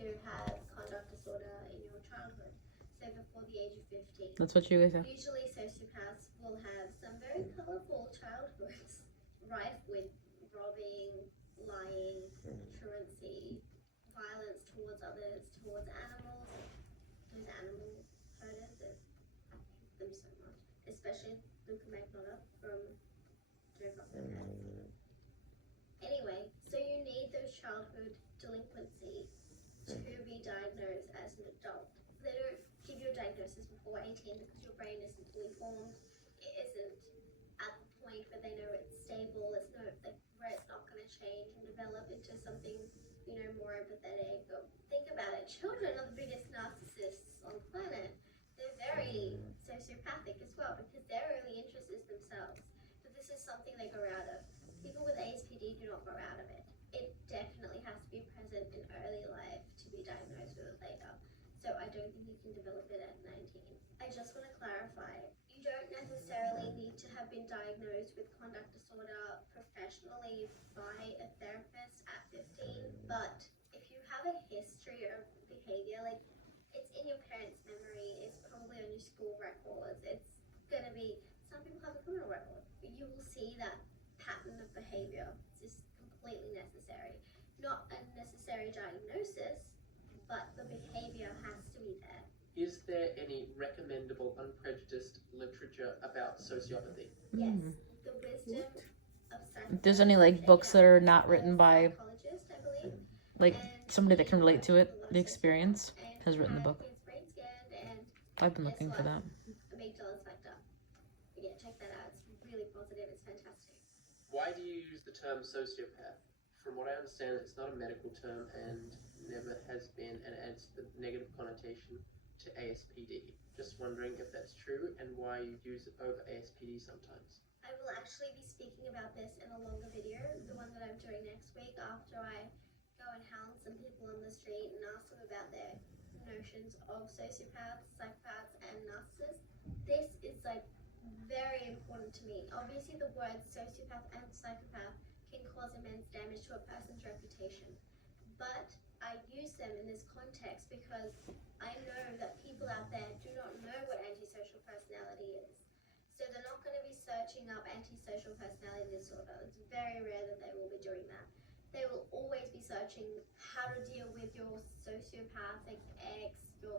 to have conduct disorder in your childhood, so before the age of 15. That's what you guys have. Usually sociopaths will have some very colourful childhoods, rife with robbing, lying, truancy, violence towards others, towards animals. Those animal herders, I hate them so much, especially Luca Magnotta from Joke Up Their Pets. Anyway, so you need those childhood delinquency to be diagnosed as an adult. They don't give you a diagnosis before 18 because your brain isn't fully formed. It isn't at the point where they know it's stable, it's no, like, where it's not going to change and develop into something, more empathetic. Or think about it, children are the biggest narcissists on the planet. They're very sociopathic as well because their only interest is themselves. But this is something they grow out of. People with ASPD do not grow out of it. It definitely has to be present in early life to be diagnosed with it later. So I don't think you can develop it at 19. I just want to clarify, you don't necessarily need to have been diagnosed with conduct disorder professionally by a therapist at 15, but if you have a history of behavior, like it's in your parents' memory, it's probably on your school records, it's going to be, some people have a criminal record, but you will see that pattern of behavior. It's just completely necessary. Not a necessary diagnosis, but the behavior has to be there. Is there any recommendable unprejudiced literature about sociopathy? Yes, The Wisdom of Psychopaths. If there's any books that are not written by psychologist, I believe. somebody that can relate to it, the experience, has written the book. I've been looking for that. Amygdala Spectre. Yeah, check that out. It's really positive. It's fantastic. Why do you use the term sociopath? From what I understand, it's not a medical term and never has been, and adds the negative connotation to ASPD. Just wondering if that's true and why you use it over ASPD sometimes. I will actually be speaking about this in a longer video, the one that I'm doing next week after I go and hound some people on the street and ask them about their notions of sociopaths, psychopaths, and narcissists. This is very important to me. Obviously the words sociopath and psychopath can cause immense damage to a person's reputation, but I use them in this context because I know that people out there do not know what antisocial personality is. So they're not going to be searching up antisocial personality disorder. It's very rare that they will be doing that. They will always be searching how to deal with your sociopathic ex, your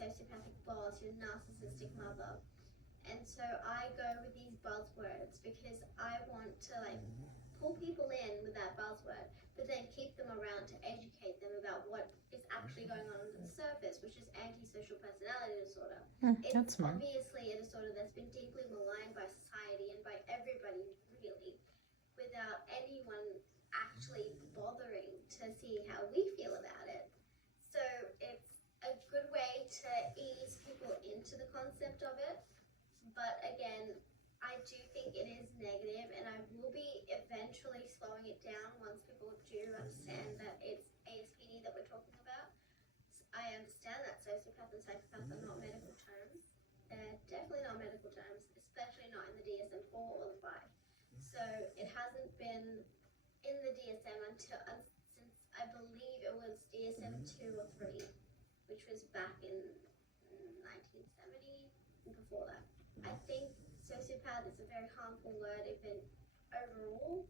sociopathic boss, your narcissistic mother. And so I go with these buzzwords because I want to pull people in with that buzzword, but then keep them around to educate them about what is actually going on under the surface, which is antisocial personality disorder. That's smart. Obviously a disorder that's been deeply maligned by society and by everybody, really, without anyone actually bothering to see how we feel about it. So it's a good way to ease people into the concept of it. But again, I do think it is negative, and I will be eventually slowing it down once people do understand that it's ASPD that we're talking about. I understand that sociopath and psychopath are not medical terms. They're definitely not medical terms, especially not in the DSM-4 or the 5. So it hasn't been in the DSM since I believe it was DSM-2 or 3, which was back in 1970 and before that. I think sociopath is a very harmful word even overall,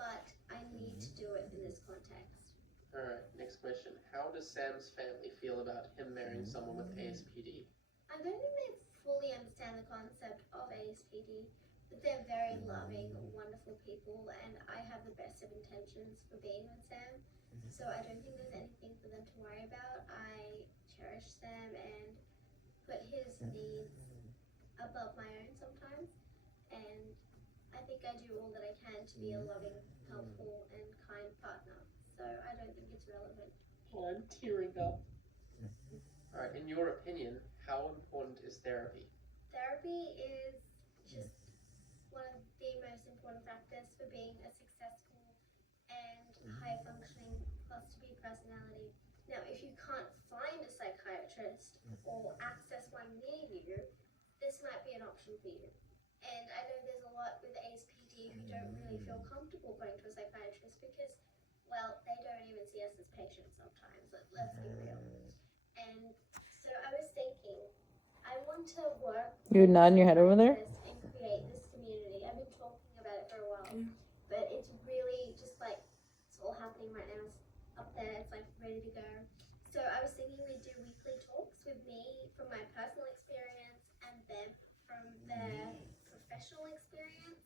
but I need to do it in this context. Alright, next question. How does Sam's family feel about him marrying someone with ASPD? I don't think they fully understand the concept of ASPD, but they're very loving, wonderful people, and I have the best of intentions for being with Sam. So I don't think there's anything for them to worry about. I cherish Sam and put his needs above my own sometimes, and I think I do all that I can to be a loving, helpful, and kind partner. So I don't think it's relevant. Oh, I'm tearing up. Alright, in your opinion, how important is therapy? Therapy is just one of the most important factors for being a successful and high-functioning cluster B personality. Now, if you can't find a psychiatrist or access one near you, this might be an option for you. And I know there's a lot with ASPD who don't really feel comfortable going to a psychiatrist because, well, they don't even see a versus patient sometimes. Let's be real. And so I was thinking, I want to work. You're nodding your head over there? And create this community. I've been talking about it for a while, but it's really just like it's all happening right now. It's up there. It's like ready to go. So I was thinking we'd do weekly talks with me from my personal experience and Bev from their professional experience.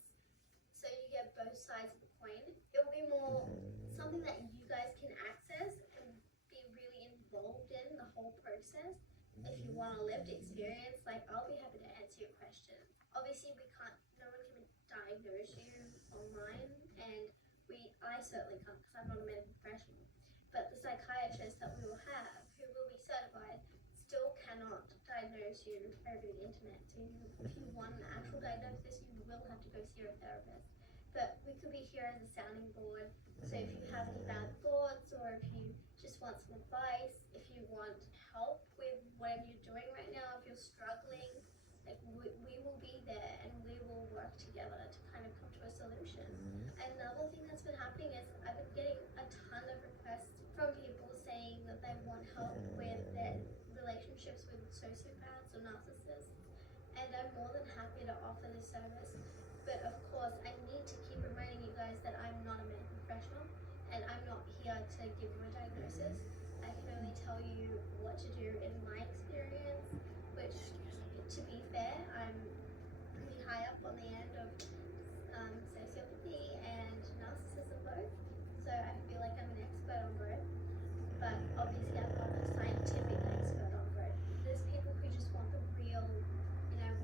So you get both sides of the coin. It will be more something that you guys can access and be really involved in the whole process. If you want a lived experience, like I'll be happy to answer your questions. Obviously, no one can diagnose you online, and I certainly can't because I'm not a medical professional. But the psychiatrist that we will have, who will be certified, still cannot diagnose you over the internet. So if you want an actual diagnosis, you will have to go see a therapist. But we could be here as a sounding board. So if you have any bad thoughts, or if you just want some advice, if you want help with whatever you're doing right now, if you're struggling, like we will be there and we will work together to kind of come to a solution. Another thing that's been happening is I've been getting a ton of requests from people saying that they want help with their relationships with sociopaths or narcissists, and I'm more than happy to offer this service. But of course, I need to keep reminding you guys that I'm not a medical professional, and I'm not here to give you a diagnosis. I can only tell you what to do in my experience, which, to be fair, I'm pretty high up on the end of sociopathy and narcissism both, so I feel like I'm an expert on both. But obviously, I'm not a scientific expert on both. There's people who just want the real,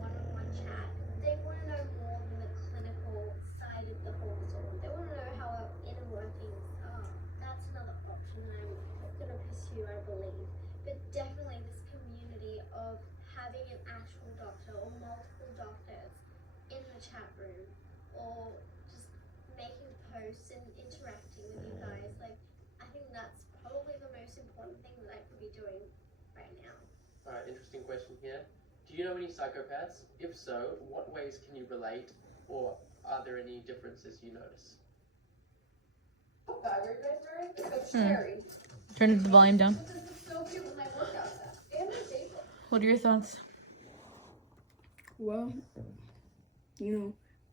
one-on-one chat. They want to know more than the clinical side of the whole disorder. They want to know how our inner workings are. That's another option that I'm going to pursue, I believe. But definitely this community of having an actual doctor or multiple doctors in the chat room, or just making posts and interacting with you guys. Like, I think that's probably the most important thing that I could be doing right now. Alright, interesting question here. Do you know any psychopaths? If so, what ways can you relate, or are there any differences you notice? Oh God, are you guys wearing? It's so scary. Turn the volume down. This is so cute with my workout stuff. And my favorite. What are your thoughts? Well,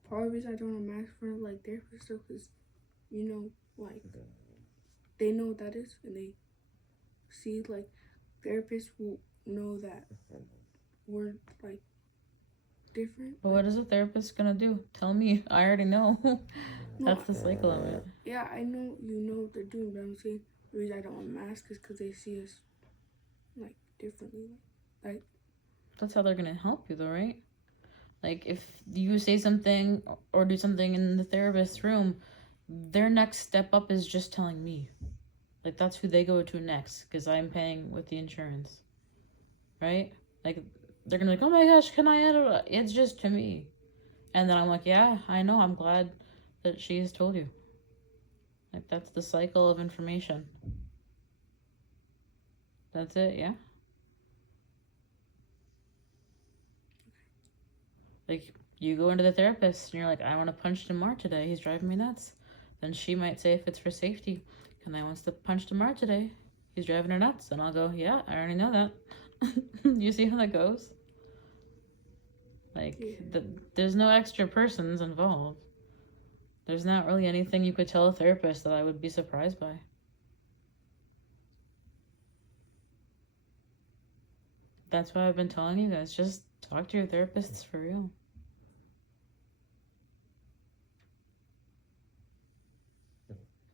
part of the reason I don't want to mask for like therapist stuff is, like they know what that is, and they see like therapists will know that we're like different. But what is a therapist gonna do? Tell me. I already know. That's the cycle of it. Yeah, I know you know what they're doing, but I'm saying the reason I don't want to mask is because they see us like differently. Like That's how they're gonna help you, though, right? Like, if you say something or do something in the therapist's room, their next step up is just telling me. Like, that's who they go to next, because I'm paying with the insurance. Right? Like, they're gonna be like, oh my gosh, can I add it? It's just to me. And then I'm like, yeah, I know, I'm glad that she has told you. Like, that's the cycle of information. That's it, yeah? Like, you go into the therapist and you're like, I want to punch Damar today. He's driving me nuts. Then she might say, if it's for safety, and I wants to punch Damar today. He's driving her nuts. And I'll go, yeah, I already know that. You see how that goes? Like, there's no extra persons involved. There's not really anything you could tell a therapist that I would be surprised by. That's why I've been telling you guys, just talk to your therapists for real.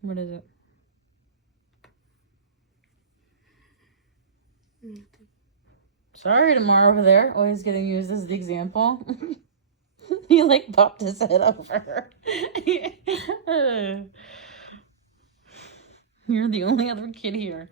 What is it? Sorry, Damar over there, always getting used as the example. He like popped his head over. You're the only other kid here.